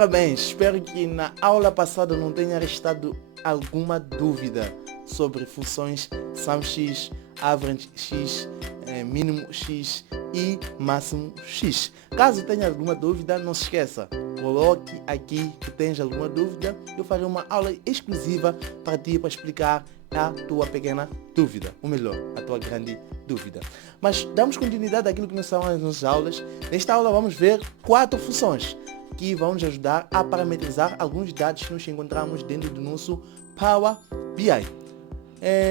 Parabéns, espero que na aula passada não tenha restado alguma dúvida sobre funções SumX, Average X, mínimo X e máximo X. Caso tenha alguma dúvida, não se esqueça, coloque aqui que tens alguma dúvida. Eu farei uma aula exclusiva para ti, para explicar a tua pequena dúvida, ou melhor, a tua grande dúvida. Mas damos continuidade àquilo que não são as nossas aulas. Nesta aula vamos ver 4 funções que vão nos ajudar a parametrizar alguns dados que nos encontramos dentro do nosso Power BI.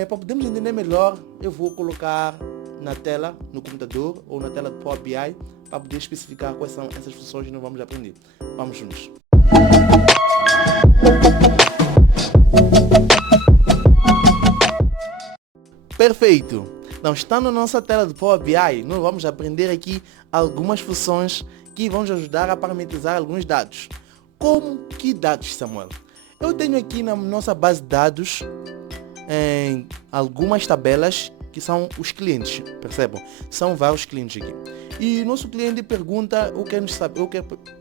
Para podermos entender melhor, eu vou colocar na tela, no computador ou na tela do Power BI, para poder especificar quais são essas funções que nós vamos aprender. Vamos juntos. Perfeito! Então, estando na nossa tela do Power BI, nós vamos aprender aqui algumas funções que vão nos ajudar a parametrizar alguns dados. Como que dados, Samuel? Eu tenho aqui na nossa base de dados algumas tabelas que são os clientes, percebam? São vários clientes aqui. E o nosso cliente pergunta, eu quero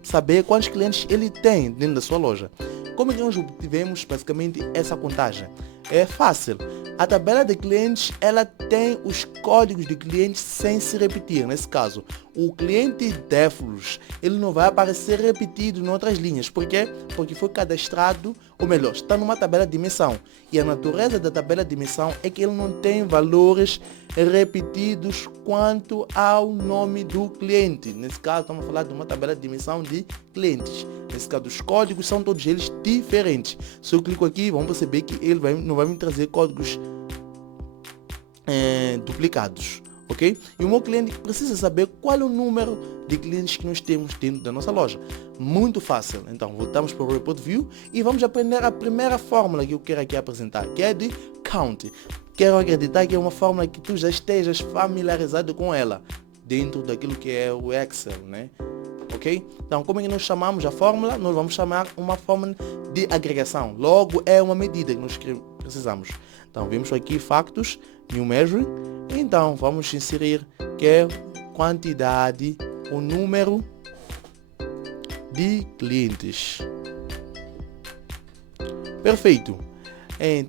saber quantos clientes ele tem dentro da sua loja. Como é que nós obtivemos basicamente essa contagem? É fácil. A tabela de clientes, ela tem os códigos de clientes sem se repetir. Nesse caso, o cliente Défilos, ele não vai aparecer repetido em outras linhas. Por quê? Porque foi cadastrado, ou melhor, está numa tabela de dimensão. E a natureza da tabela de dimensão é que ele não tem valores repetidos quanto ao nome do cliente. Nesse caso, estamos a falar de uma tabela de dimensão de clientes. Nesse caso, os códigos são todos eles diferentes. Se eu clico aqui, vamos perceber que ele não vai me trazer códigos duplicados, ok? E o meu cliente precisa saber qual é o número de clientes que nós temos dentro da nossa loja. Muito fácil. Então, voltamos para o Report View e vamos aprender a primeira fórmula que eu quero aqui apresentar, que é de Count. Quero acreditar que é uma fórmula que tu já estejas familiarizado com ela, dentro daquilo que é o Excel, né? Ok? Então, como é que nós chamamos a fórmula? Nós vamos chamar uma fórmula de agregação. Logo, é uma medida que nós precisamos. Então, vemos aqui factos, new measure. Então, vamos inserir que é quantidade, o número de clientes. Perfeito.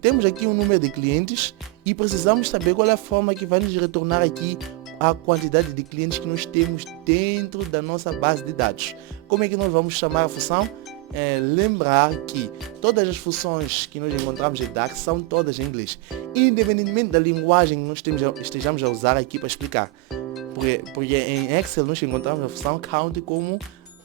Temos aqui um número de clientes e precisamos saber qual é a forma que vai nos retornar aqui a quantidade de clientes que nós temos dentro da nossa base de dados. Como é que nós vamos chamar a função? Lembrar que todas as funções que nós encontramos em DAX são todas em inglês, independentemente da linguagem que nós estejamos a usar aqui para explicar. Porque em Excel nós encontramos a função count como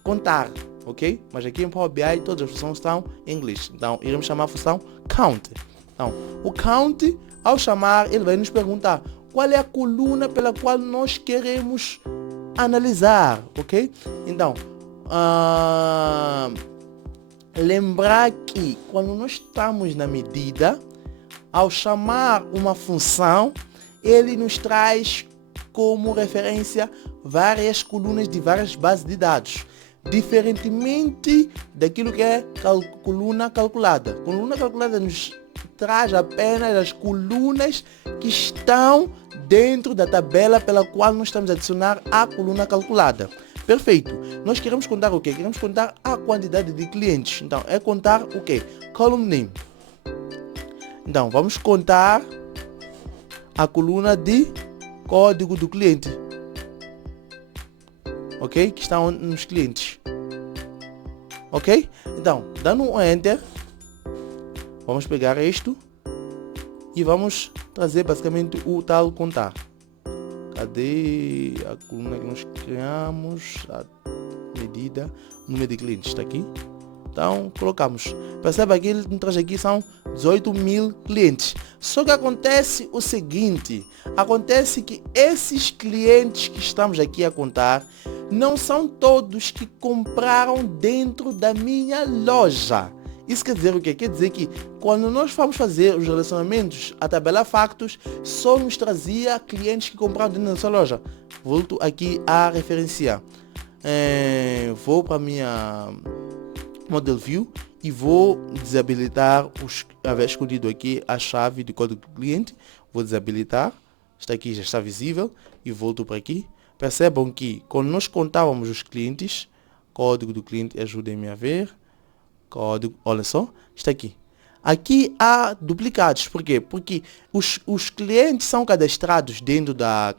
contar, ok? Mas aqui em Power BI todas as funções estão em inglês. Então iremos chamar a função count. Então, o count, ao chamar, ele vai nos perguntar qual é a coluna pela qual nós queremos analisar, ok? Então, lembrar que quando nós estamos na medida, ao chamar uma função, ele nos traz como referência várias colunas de várias bases de dados, diferentemente daquilo que é coluna calculada. Coluna calculada nos traz apenas as colunas que estão dentro da tabela pela qual nós estamos a adicionar a coluna calculada. Perfeito. Nós queremos contar o quê? Queremos contar a quantidade de clientes. Então, é contar o quê? Column name. Então, vamos contar a coluna de código do cliente. Ok? Que estão nos clientes. Ok? Então, dando um Enter, vamos pegar isto e vamos trazer basicamente o tal contar. Cadê a coluna que nós criamos? A medida, número de clientes está aqui. Então, colocamos. Perceba que ele traz aqui são 18.000 clientes. Só que acontece o seguinte. Acontece que esses clientes que estamos aqui a contar não são todos que compraram dentro da minha loja. Isso quer dizer o quê? Quer dizer que quando nós fomos fazer os relacionamentos, a tabela factos só nos trazia clientes que compraram dentro da sua loja. Volto aqui a referenciar. Vou para a minha Model View e vou desabilitar haver escolhido aqui a chave de código do cliente. Vou desabilitar. Está aqui, já está visível. E volto para aqui. Percebam que quando nós contávamos os clientes, código do cliente, ajudem-me a ver. código, olha só, está aqui. Aqui há duplicados, por quê? Porque os clientes são cadastrados dentro da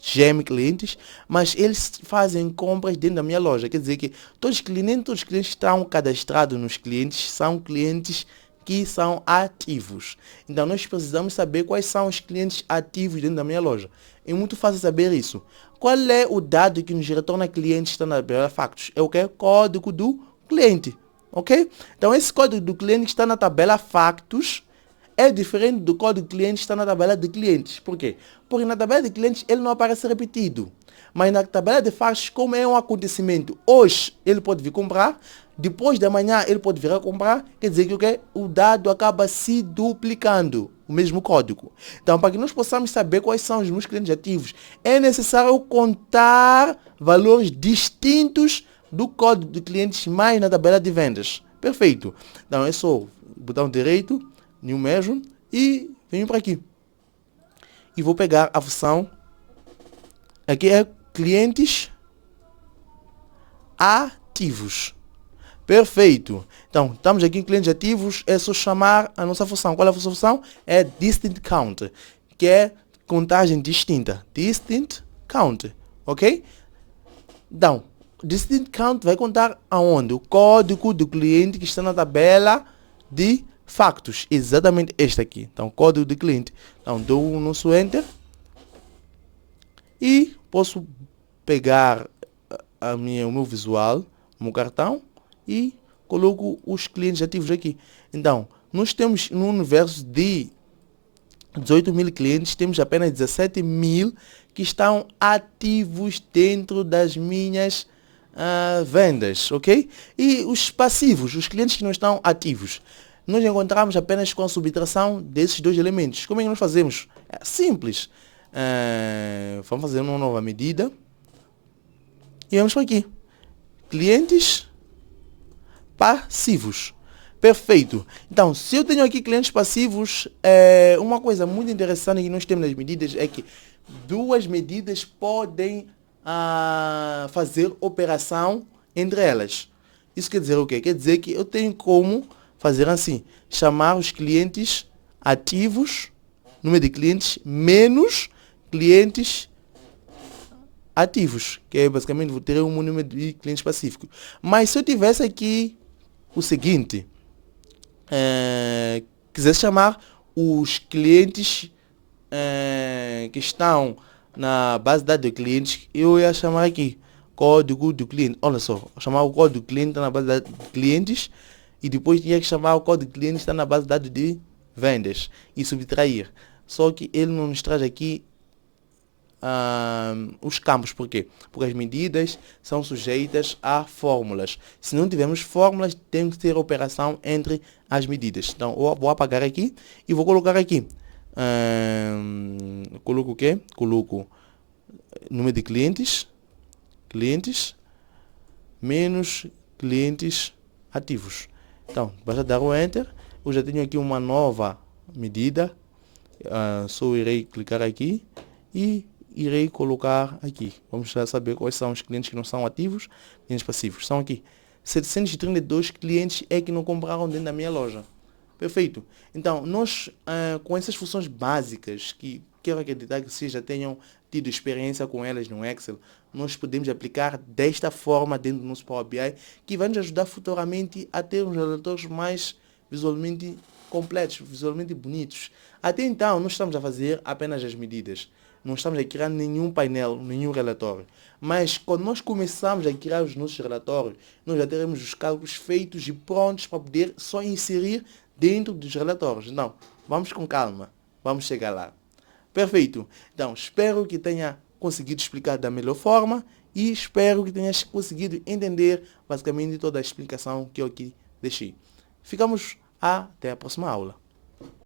GM Clientes, mas eles fazem compras dentro da minha loja. Quer dizer que todos os clientes que estão cadastrados nos clientes são clientes que são ativos. Então nós precisamos saber quais são os clientes ativos dentro da minha loja. É muito fácil saber isso. Qual é o dado que nos retorna cliente está na tabela Factos? É o que? Código do cliente. Ok? Então esse código do cliente que está na tabela Factos é diferente do código do cliente que está na tabela de clientes. Por quê? Porque na tabela de clientes ele não aparece repetido. Mas na tabela de Factos, como é um acontecimento, hoje ele pode vir comprar, depois da manhã ele pode vir a comprar, quer dizer que o dado acaba se duplicando, o mesmo código. Então, para que nós possamos saber quais são os meus clientes ativos, é necessário contar valores distintos do código de clientes mais na tabela de vendas. Perfeito. Então, é só botão direito, new measure, e venho para aqui. E vou pegar a função, aqui é clientes ativos. Perfeito. Então, estamos aqui em clientes ativos, é só chamar a nossa função. Qual é a nossa função? É distinct count, que é contagem distinta. Distinct count, ok? Então, distinct count vai contar aonde? O código do cliente que está na tabela de Factos. Exatamente este aqui. Então, código do cliente. Então, dou o nosso Enter. E posso pegar o meu visual, o meu cartão, e coloco os clientes ativos aqui. Então, nós temos no universo de 18 mil clientes, temos apenas 17 mil que estão ativos dentro das minhas vendas, ok? E os passivos, os clientes que não estão ativos, nós encontramos apenas com a subtração desses dois elementos. Como é que nós fazemos? É simples. Vamos fazer uma nova medida. E vamos para aqui. Clientes passivos. Perfeito. Então, se eu tenho aqui clientes passivos, uma coisa muito interessante que nós temos nas medidas é que duas medidas podem fazer operação entre elas. Isso quer dizer o quê? Quer dizer que eu tenho como fazer assim, chamar os clientes ativos, número de clientes, menos clientes ativos, que é basicamente vou ter um número de clientes pacíficos. Mas se eu tivesse aqui o seguinte, quisesse chamar os clientes que estão na base de dados de clientes, eu ia chamar aqui código do cliente. Olha só, chamar o código do cliente está na base de dados de clientes e depois tinha que chamar o código do cliente está na base de dados de vendas e subtrair. Só que ele não nos traz aqui os campos. Por quê? Porque as medidas são sujeitas a fórmulas. Se não tivermos fórmulas, tem que ter operação entre as medidas. Então, eu vou apagar aqui e vou colocar aqui. Coloco o quê? Coloco número de clientes menos clientes ativos. Então, basta dar o Enter. Eu já tenho aqui uma nova medida. Só irei clicar aqui e irei colocar aqui. Vamos já saber quais são os clientes que não são ativos, clientes passivos. São aqui 732 clientes é que não compraram dentro da minha loja. Perfeito. Então, nós com essas funções básicas, que quero acreditar que vocês já tenham tido experiência com elas no Excel, nós podemos aplicar desta forma dentro do nosso Power BI, que vai nos ajudar futuramente a ter uns relatórios mais visualmente completos, visualmente bonitos. Até então, nós estamos a fazer apenas as medidas. Não estamos a criar nenhum painel, nenhum relatório. Mas quando nós começamos a criar os nossos relatórios, nós já teremos os cálculos feitos e prontos para poder só inserir dentro dos relatórios. Então, vamos com calma. Vamos chegar lá. Perfeito. Então, espero que tenha conseguido explicar da melhor forma e espero que tenhas conseguido entender basicamente toda a explicação que eu aqui deixei. Ficamos até a próxima aula.